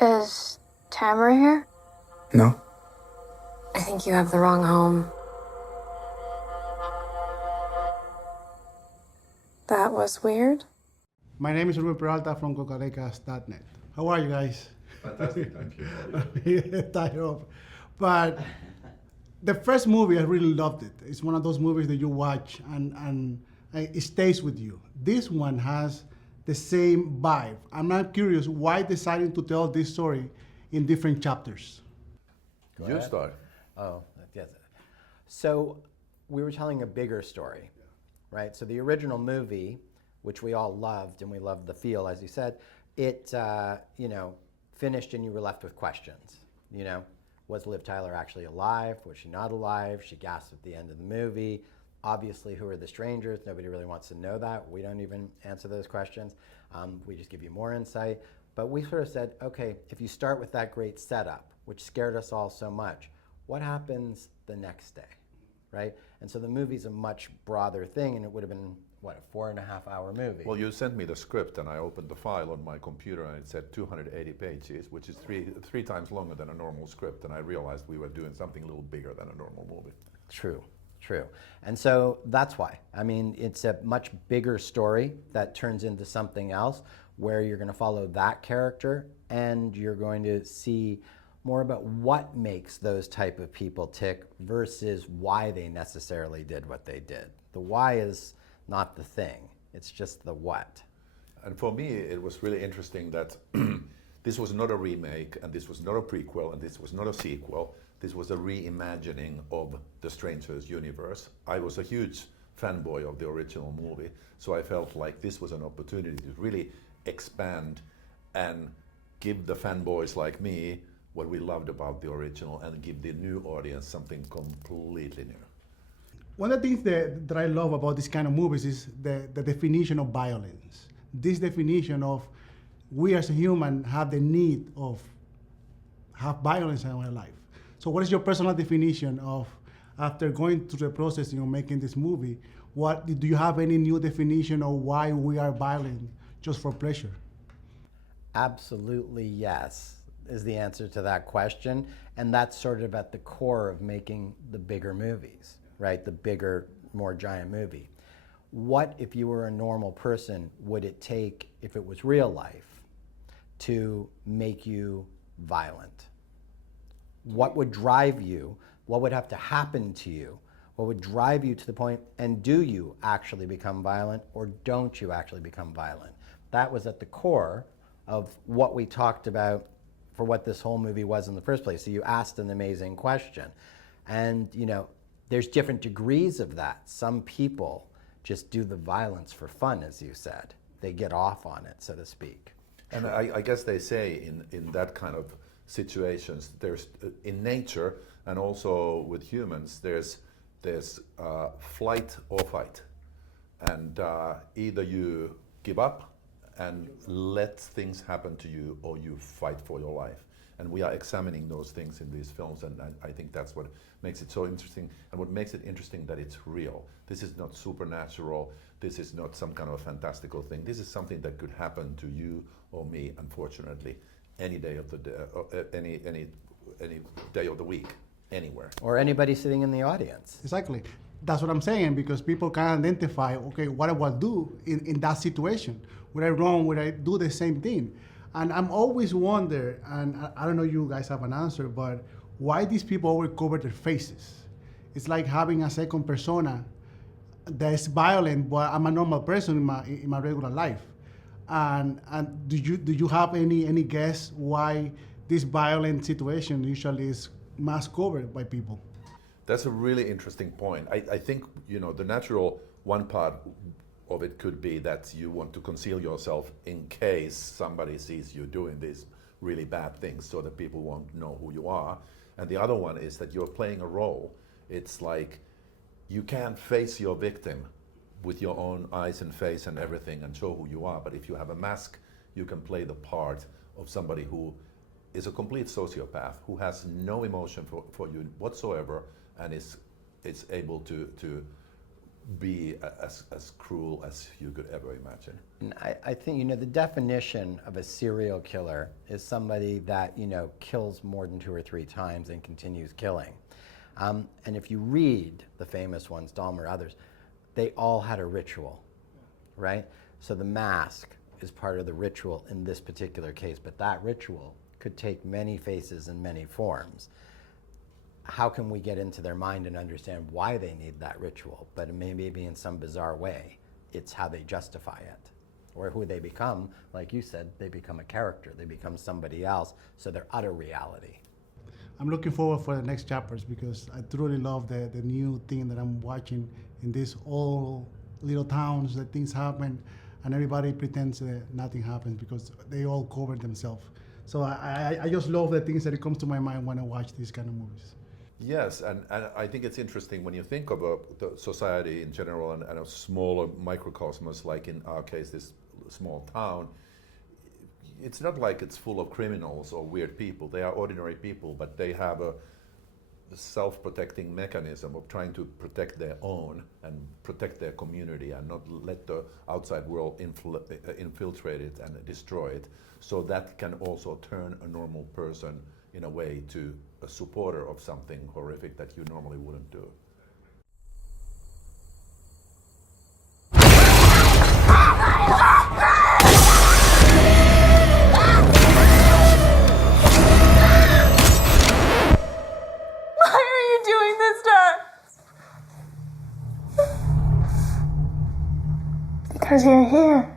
Is Tamara here? No. I think you have the wrong home. That was weird. My name is Ruben Peralta from cocarecas.net. How are you guys? Fantastic, thank you. Tied up. But the first movie, I really loved it. It's one of those movies that you watch and it stays with you. This one has the same vibe. I'm not curious why deciding to tell this story in different chapters. You start. Oh, yes. So we were telling a bigger story, right? So the original movie, which we all loved, and we loved the feel, as you said, it, finished and you were left with questions. Was Liv Tyler actually alive? Was she not alive? She gasped at the end of the movie. Obviously, who are the strangers? Nobody really wants to know that. We don't even answer those questions. We just give you more insight. But we sort of said, okay, if you start with that great setup, which scared us all so much, what happens the next day, right? And so the movie's a much broader thing, and it would have been, what, a 4.5-hour movie. Well, you sent me the script, and I opened the file on my computer, and it said 280 pages, which is three times longer than a normal script, and I realized we were doing something a little bigger than a normal movie. True. And so that's why. I mean, it's a much bigger story that turns into something else where you're going to follow that character and you're going to see more about what makes those type of people tick versus why they necessarily did what they did. The why is not the thing, it's just the what. And for me, it was really interesting that this was not a remake, and this was not a prequel, and this was not a sequel. This was a reimagining of the Strangers universe. I was a huge fanboy of the original movie, so I felt like this was an opportunity to really expand and give the fanboys like me what we loved about the original and give the new audience something completely new. One of the things that I love about this kind of movies is the definition of violence. This definition of we as a human have the need of have violence in our life. So what is your personal definition of, after going through the process, making this movie, do you have any new definition of why we are violent just for pleasure? Absolutely yes, is the answer to that question. And that's sort of at the core of making the bigger movies, right? The bigger, more giant movie. What, if you were a normal person, would it take, if it was real life, to make you violent? What would drive you? What would have to happen to you? What would drive you to the point, and do you actually become violent or don't you actually become violent? That was at the core of what we talked about for what this whole movie was in the first place. So you asked an amazing question. And there's different degrees of that. Some people just do the violence for fun, as you said. They get off on it, so to speak. And I guess they say in that kind of situations, there's in nature and also with humans, there's flight or fight, and either you give up and let things happen to you, or you fight for your life. And we are examining those things in these films, and I think that's what makes it so interesting, and what makes it interesting that it's real. This is not supernatural. This is not some kind of fantastical thing. This is something that could happen to you or me, unfortunately, any day of the day, any day of the week, anywhere. Or anybody sitting in the audience. Exactly. That's what I'm saying, because people can identify, okay, what I will do in that situation. Would I wrong? Would I do the same thing? And I'm always wonder, and I don't know you guys have an answer, but why these people always cover their faces? It's like having a second persona that is violent, but I'm a normal person in my regular life. And do you have any guess why this violent situation usually is mass covered by people? That's a really interesting point. I think the natural one part of it could be that you want to conceal yourself in case somebody sees you doing these really bad things, so that people won't know who you are. And the other one is that you're playing a role. It's like you can't face your victim with your own eyes and face and everything and show who you are. But if you have a mask, you can play the part of somebody who is a complete sociopath, who has no emotion for you whatsoever, and is able to be as cruel as you could ever imagine. And I think, you know, the definition of a serial killer is somebody that, you know, kills more than 2 or 3 times and continues killing. And if you read the famous ones, Dahmer, others, they all had a ritual, right? So the mask is part of the ritual in this particular case, but that ritual could take many faces and many forms. How can we get into their mind and understand why they need that ritual? But maybe in some bizarre way, it's how they justify it. Or who they become, like you said, they become a character, they become somebody else, so they're utter reality. I'm looking forward for the next chapters because I truly love the new thing that I'm watching in these all little towns that things happen and everybody pretends that nothing happens because they all cover themselves. So I just love the things that comes to my mind when I watch these kind of movies. Yes, and I think it's interesting when you think of the society in general and a smaller microcosmos, like in our case, this small town. It's not like it's full of criminals or weird people. They are ordinary people, but they have a self-protecting mechanism of trying to protect their own and protect their community and not let the outside world infiltrate it and destroy it. So that can also turn a normal person in a way to a supporter of something horrific that you normally wouldn't do. Why are you doing this to us? Because you're here.